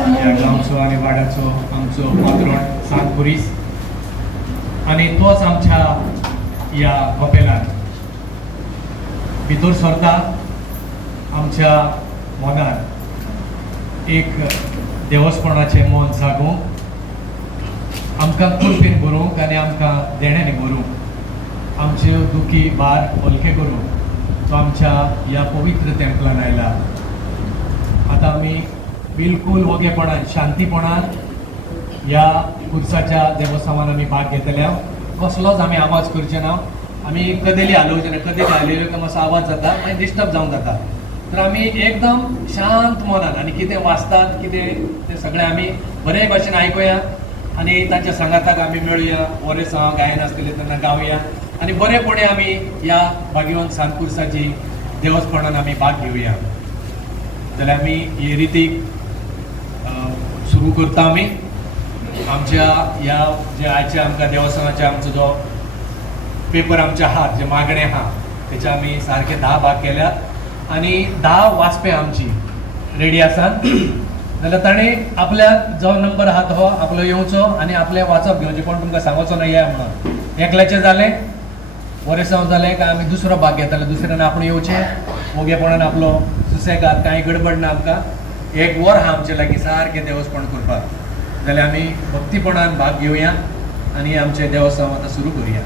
ह्या गांवचो आनी वाड्याचो आमचो पात्रोण सांत पुरीस आनी तोच आमच्या ह्या कपेलान भितर सरता आमच्या मनान एक देवस्पणाचें मन जागूंक आमकां कुल्फीन भरूंक आनी आमकां देण्यानी भरूंक आमचे दुखी भार हलके करूंक तो आमच्या ह्या पवित्र टेंपलान आयला। आतां आमी बिलकूल वगेपणान शांतीपणान ह्या खुर्साच्या देवस्थानान आमी भाग घेतल्या। कसलोच आमी आवाज करचे ना, आमी कदेली हालोवचे ना, कदेली हालयल्यो की मातसो आवाज जाता आनी डिस्टर्ब जावन जाता। तर आमी एकदम शांत मनान आनी कितें वाचतात कितें तें सगळें आमी बरे भाशेन आयकुया आनी तांच्या सांगाताक आमी मेळुया, वर्सां गायन आसतलें तेन्ना गावया आनी बरेपणे आमी ह्या भाग्यवंत सांत खुर्साची देवस्थानान आमी भाग घेवया। जाल्यार आमी हे रितीक सुरू करता। आमी आमच्या ह्या जे आयच्या आमकां देवस्थानाचे आमचो जो पेपर आमचे आहात जे मागणे आहा तेचे आमी सारके 10 भाग केल्यात आनी 10 वाचपे आमची रेडी आसात। जाल्यार ताणें आपल्याक जो नंबर आहा तो आपलो येवचो आनी आपले वाचप घेवचें, पण तुमकां सांगोचो ना या म्हणून। एकल्याचें जालें वर्सां जालें काय आमी दुसरो भाग घेताले, दुसऱ्यान आपूण येवचें वगेपणान आपलो सुसेगाद, कांय गडबड ना। आमकां 1 वर आहा आमचे लागीं सारकें देवस्थान करपाक, जाल्यार आमी भक्तीपणान भाग घेवया आनी आमचें देवस्थान आतां सुरू करुया।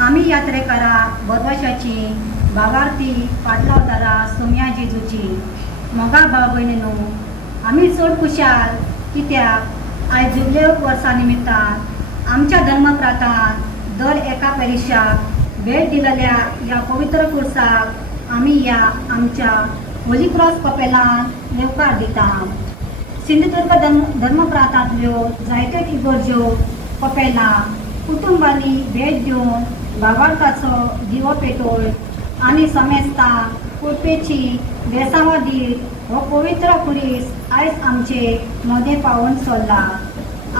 आमी यात्रेकारा बदवाशाची भावार्थी पाटलावतारा सोम्या जेजूची मोगा भाव भयणीनो, आमी चड खुशाल कित्याक आयज जुबले वर्सा निमित्तान आमच्या धर्मप्रांतान दर एका पेरिशाक भेट दिलेल्या ह्या पवित्र खुर्साक आमी ह्या आमच्या होली क्रॉस कपेलान येवकार दिता। सिंधुदुर्ग धर्मप्रांतांतल्यो जायत्यो इगर्ज्यो कपेलां कुटुंबांनी भेट दिवन भावार्थाचो दिवो पेटोवन आनी समेस्तां कुर्पेची बेसांवां दीत हो पवित्र खुरीस आयज आमचे मदें पावून सरला।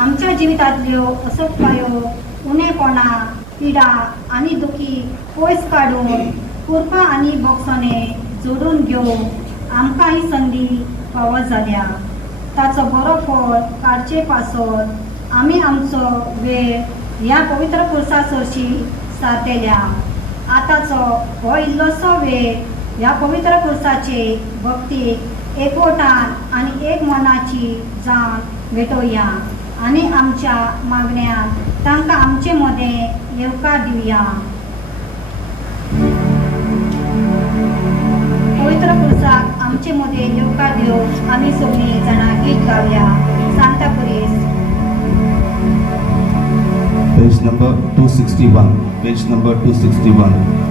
आमच्या जिवितांतल्यो असोपायो उणेपणां पिडा आनी दुखी पयस काडून कुर्पा आनी बोगसणे जोडून घेवंक आमकां ही संदी फावो जाल्या। ताचो बरो फळ काडचे पासत आमी आमचो वेळ ह्या पवित्र खुर्सा सरशी सारतेल्या। आतांचो हो इल्लोसो वेळ ह्या पवित्र खुर्साचे भक्तीक एकवटान आनी एक मनाची जावन भेटोवया आनी आमच्या मागण्यान तांकां आमचे मदें येवकार दिवया। पवित्र खुर्साक आमचे मदें येवकार दिवंक आमी सगळीं जाणां गीत गावया। Santa पुरीस Page number 261. Page number 261.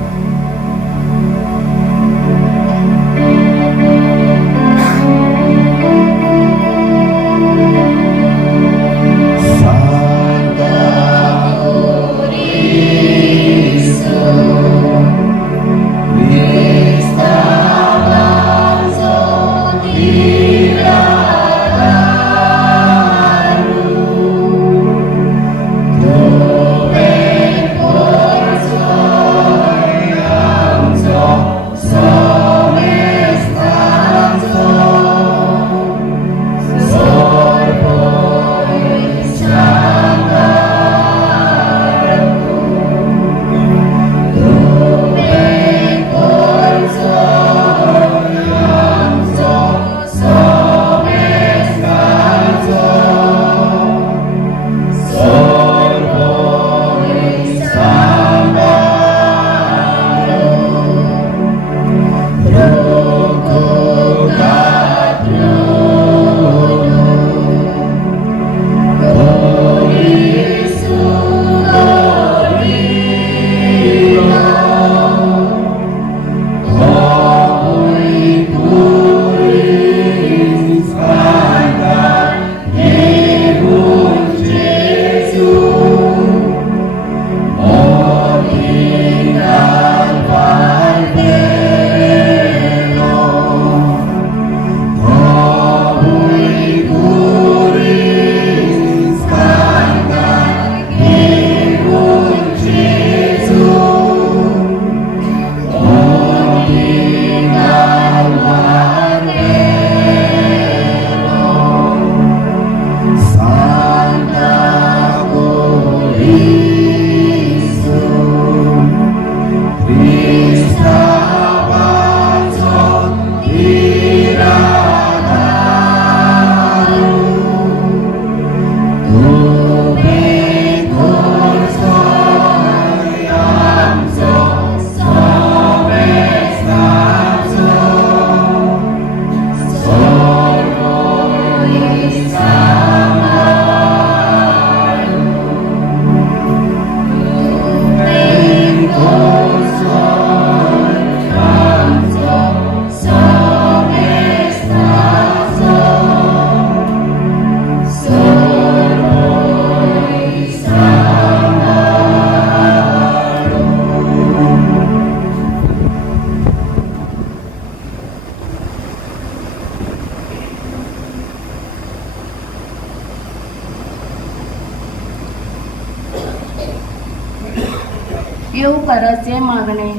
येवकाराचे मागणे.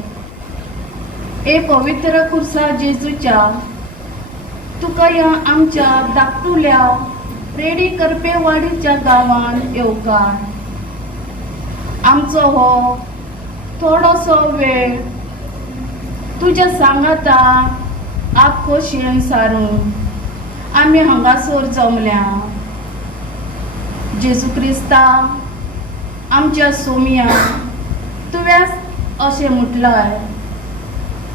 ए पवित्र खुर्सा जेजूच्या, तुका या आमच्या धाकटुल्या रेडी करपेवाडीच्या गांवान येवकार. आमचो हो थोडोसो वेळ तुज्या सांगाता आप खोशयेन सारूंक आमी हांगासर जमल्या. जेजू क्रिस्ता, आमच्या सोमिया तुवेंच अशें म्हटलाय,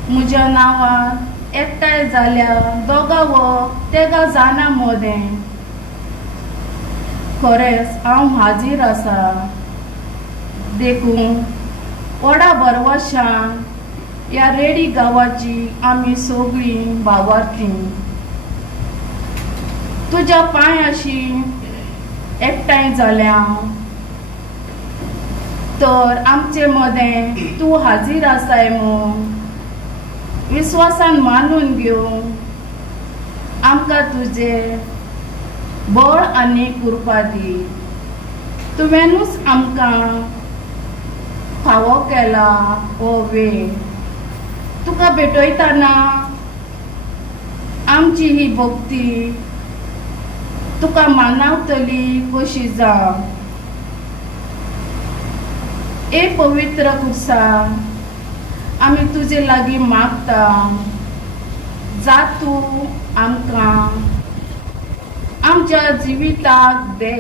म्हज्या नांवान एकठांय जाल्या दोगा व तेगा जाना मोदें. खरेंच हांव हाजीर आसा. देखून व्हडा बरवशान ह्या रेडी गांवाची आमी सगळीं भावार्थी तुज्या पांयाशी एकठांय जाल्या. तर आमचे मदें तूं हाजीर आसाय म्हूण विश्वासान मानून घेवंक आमकां तुजें बळ आनी कृपा दी. तुवेंनूच आमकां फावो केला हो वेळ. तुका भेटयतना आमची ही भक्ती तुका मानावतली कशी जावं. ए पवित्र खुर्सा, आमी तुजे लागीं मागता, जा तूं आमकां आमच्या जिविताक दे.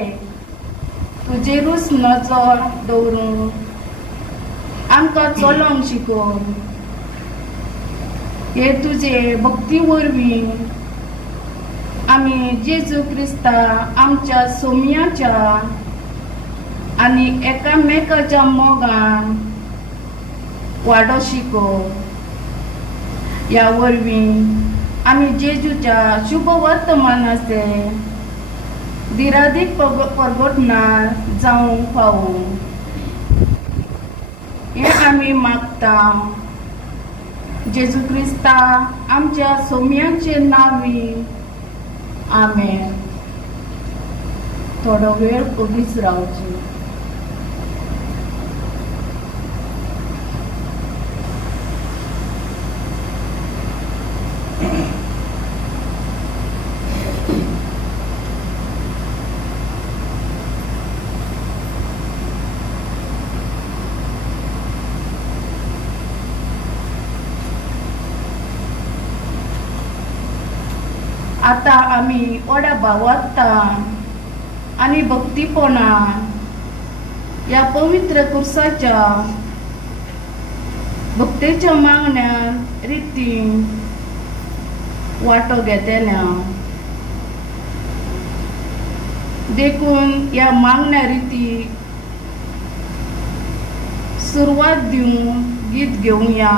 तुजेरूच नजर दवरूंक आमकां चलोंक शिकोव. हे तुजे भक्ती वरवीं आमी जेजू क्रिस्ता आमच्या सोमियाच्या आनी एकामेकाच्या मोगान वाडो शिकोव. ह्या वरवीं आमी जेजूच्या शुभ वर्तमानाचे दिरादीक परगटणार जावंक फावो. हे आमी मागता जेजू क्रिस्ता आमच्या सोमियाचे नांवी. आमेन. थोडो वेळ उबीच रावची. आता आमी व्हडा भावार्थान आनी भक्तीपणान ह्या पवित्र खुर्साच्या भक्तेच्या मागण्यान रितीन वांटो घेतल्या. देखून ह्या मागण्या रिती सुरवात दिवंक गीत घेवया.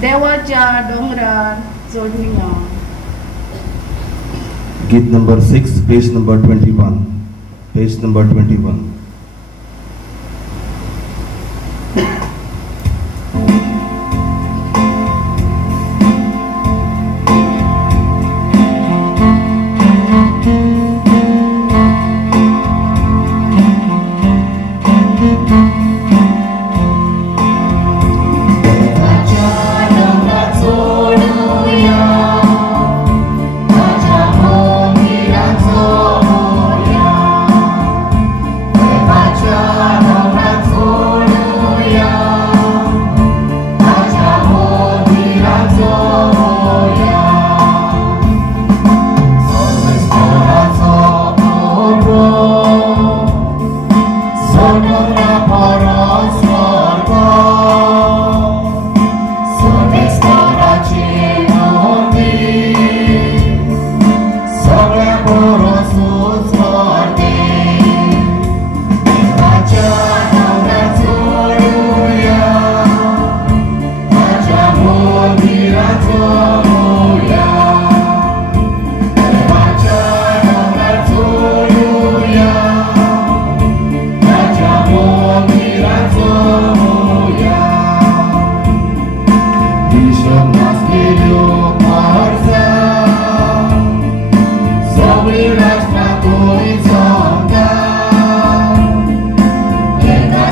देवाच्या डोंगरार चडुया. Git number 6, page number 21. Page number 21.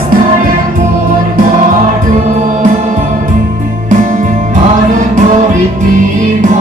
Story ती